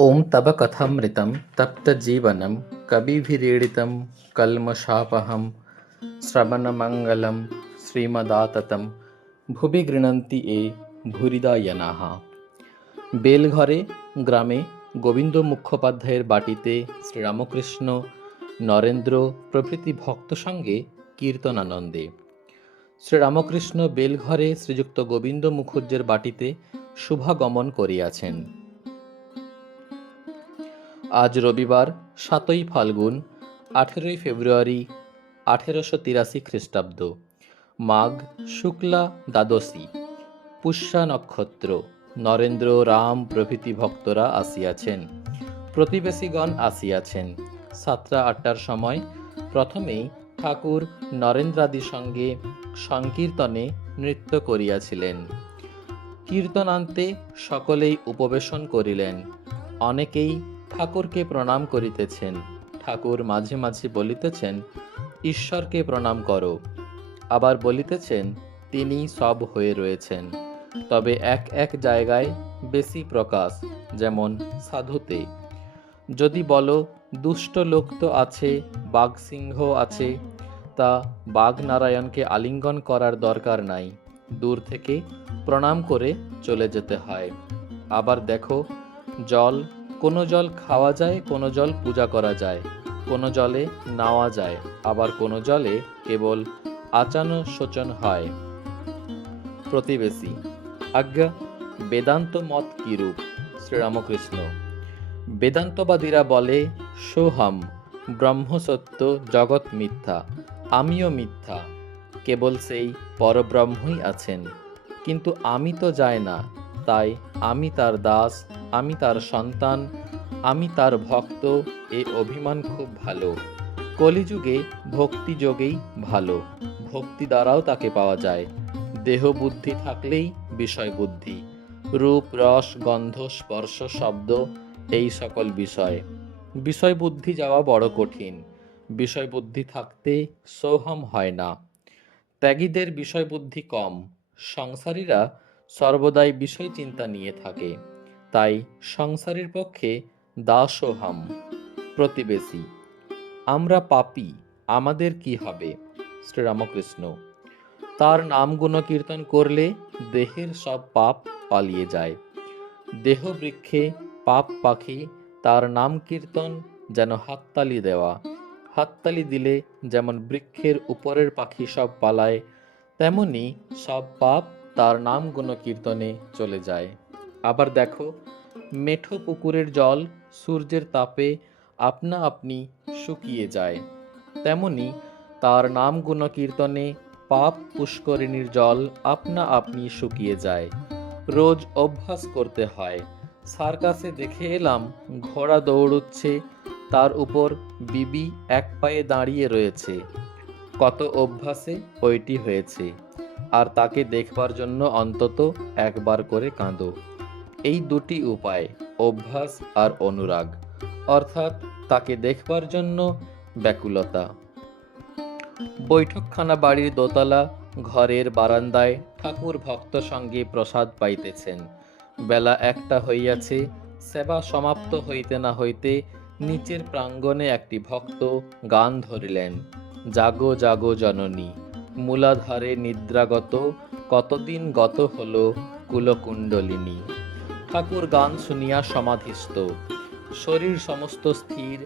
ॐ तव कथामृतं तप्तजीवनं कविभिरीडितं कल्मषापहं श्रवणमङ्गलं শ্রীমদাততম ভুবি গৃণন্তি এ ভূরিদায়নাঃ। বেলঘরে গ্রামে গোবিন্দ মুখোপাধ্যায়ের বাটিতে শ্রীরামকৃষ্ণ, নরেন্দ্র প্রভৃতি ভক্ত সঙ্গে কীর্তনানন্দে। শ্রীরামকৃষ্ণ বেলঘরে শ্রীযুক্ত গোবিন্দ মুখুজ্জের বাটিতে শুভাগমন করিয়াছেন। আজ রবিবার ৭ই ফাল্গুন ১৮ই ফেব্রুয়ারি ১৮৮৩ খ্রিস্টাব্দ, মাঘ শুক্লা দ্বাদশী, পুষ্যা নক্ষত্র। নরেন্দ্র, রাম প্রভৃতি ভক্তরা আসিয়াছেন, প্রতিবেশীগণ আসিয়াছেন। ৭টা-৮টার সময় প্রথমেই ঠাকুর নরেন্দ্রাদি সঙ্গে সংকীর্তনে নৃত্য করিয়াছিলেন। কীর্তনান্তে সকলেই উপবেশন করিলেন। অনেকেই ঠাকুরকে প্রণাম করিতেছেন। ঠাকুর মাঝে মাঝে বলিতেছেন, ঈশ্বরকে প্রণাম করো। আবার বলিতেছেন, তিনি সব হয়ে রয়েছেন, তবে এক এক জায়গায় বেশি প্রকাশ, যেমন সাধুতে। যদি বলো দুষ্ট লোক তো আছে, বাঘসিংহ আছে, তা বাঘনারায়ণকে আলিঙ্গন করার দরকার নাই, দূর থেকে প্রণাম করে চলে যেতে হয়। আবার দেখো, জল, কোনো জল খাওয়া যায়, কোনো জল পূজা করা যায়, কোনো জলে নাওয়া যায়, আবার কোনো জলে কেবল আচানো শোচন হয়। প্রতিবেশী: আজ্ঞা, বেদান্ত মত কিরূপ? শ্রীরামকৃষ্ণ: বেদান্তবাদীরা বলে, সোহম, ব্রহ্ম সত্য, জগৎ মিথ্যা, আমিও মিথ্যা, কেবল সেই পরব্রহ্মই আছেন। কিন্তু আমি তো যাই না, তাই আমি তার দাস, আমি তার সন্তান, আমি তার ভক্ত, এ অভিমান খুব ভালো। কলিযুগে ভক্তি যোগেই ভালো, ভক্তি দ্বারাও তাকে পাওয়া যায়। দেহ বুদ্ধি থাকলেই বিষয় বুদ্ধি, রূপ রস গন্ধ স্পর্শ শব্দ, এই সকল বিষয়। বিষয় বুদ্ধি যাওয়া বড় কঠিন। বিষয় বুদ্ধি থাকতে সোহম হয় না। ত্যাগীদের বিষয় বুদ্ধি কম। সংসারীরা সর্বদাই বিষয় চিন্তা নিয়ে থাকে, তাই সংসারীর পক্ষে দাসোহম। প্রতিবেশী: আমরা পাপী, আমাদের কি হবে? শ্রীরামকৃষ্ণ: তার নাম গুণকীর্তন করলে দেহের সব পাপ পালিয়ে যায়। দেহ বৃক্ষে পাপ পাখি, তার নাম কীর্তন যেন হাততালি দেওয়া। হাততালি দিলে যেমন বৃক্ষের উপরের পাখি সব পালায়, তেমনি সব পাপ তার নাম গুণকীর্তনে চলে যায়। আবার দেখো, মেঠো পুকুরের জল সূর্যের তাপে আপনা আপনি শুকিয়ে যায়, তেমনি তার নাম গুণকীর্তনে পাপ পুষ্করিণীর জল আপনা আপনি শুকিয়ে যায়। রোজ অভ্যাস করতে হয়। সার্কাসে দেখে এলাম, ঘোড়া দৌড়ুচ্ছে, তার উপর বিবি এক পায়ে দাঁড়িয়ে রয়েছে। কত অভ্যাসে ওইটি হয়েছে, আর তাকে দেখবার জন্য অন্তত একবার করে কাঁদো। এই দুটি উপায়, অভ্যাস আর অনুরাগ, অর্থাৎ তাকে দেখবার জন্য ব্যাকুলতা। বৈঠকখানা বাড়ির দোতলা ঘরের বারান্দায় ঠাকুর ভক্ত সঙ্গে প্রসাদ পাইতেছেন। বেলা 1টা হইয়াছে। সেবা সমাপ্ত হইতে না হইতে নিচের প্রাঙ্গণে একটি ভক্ত গান ধরিলেন, জাগো জাগো জননী, মূলাধারে নিদ্রাগত, কতদিন গত হল কুলকুণ্ডলিনী। ঠাকুর গান শুনিয়া সমাধিস্থ, শরীর সমস্ত স্থির।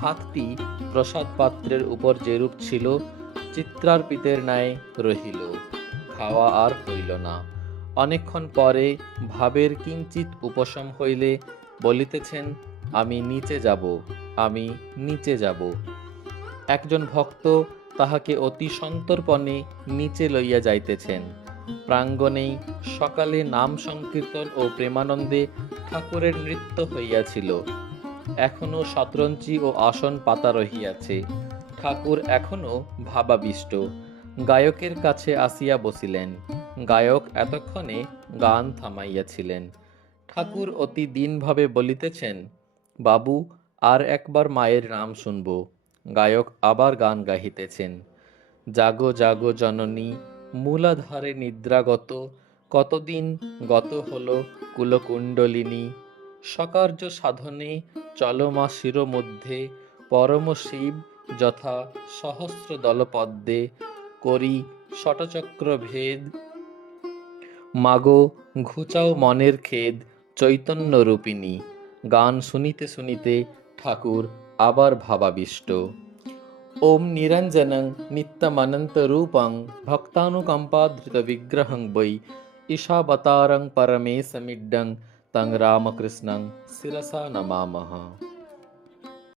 হাতটি প্রসাদ পাত্রের উপর যেরূপ ছিল চিত্রার্পিতের ন্যায় রহিল। খাওয়া আর হইল না। অনেকক্ষণ পরে ভাবের কিঞ্চিত উপশম হইলে বলিতেছেন, আমি নিচে যাব, আমি নিচে যাব। একজন ভক্ত তাহাকে অতি সন্তর্পণে নিচে লইয়া যাইতেছেন। প্রাঙ্গণেই সকালে নাম সংকীর্তন ও প্রেমানন্দে ঠাকুরের নৃত্য হইয়াছিল। এখনো শতরঞ্চি ও আসন পাতা রহিয়াছে। ঠাকুর এখনো ভাবাবিষ্ট। গায়কের কাছে আসিয়া বসিলেন। গায়ক এতক্ষণে গান থামাইয়াছিলেন। ঠাকুর অতি দীনভাবে বলিতেছেন, বাবু, আর একবার মায়ের নাম শুনব। গায়ক আবার গান গাহিতেছেন, জাগো জাগো জননী, মূলাধারে নিদ্রাগত, কতদিন গত হল কুলকুণ্ডলিনী। সকার্য সাধনে চলমা শিরোমধ্যে পরম শিব যথা সহস্র দলপদ্মে করি শতচক্র ভেদ। মাগো ঘুচাও মনের খেদ চৈতন্য রূপিণী। গান শুনিতে শুনিতে ঠাকুর আবার ভাবাবিষ্ট। ওম নিরঞ্জনং নিত্যমনন্তরূপং ভক্তানুকম্পাধৃত বিগ্রহং বৈ ঈশাবতারং পরমেশমিড্ডং তং রামকৃষ্ণং শিরসা নমামः।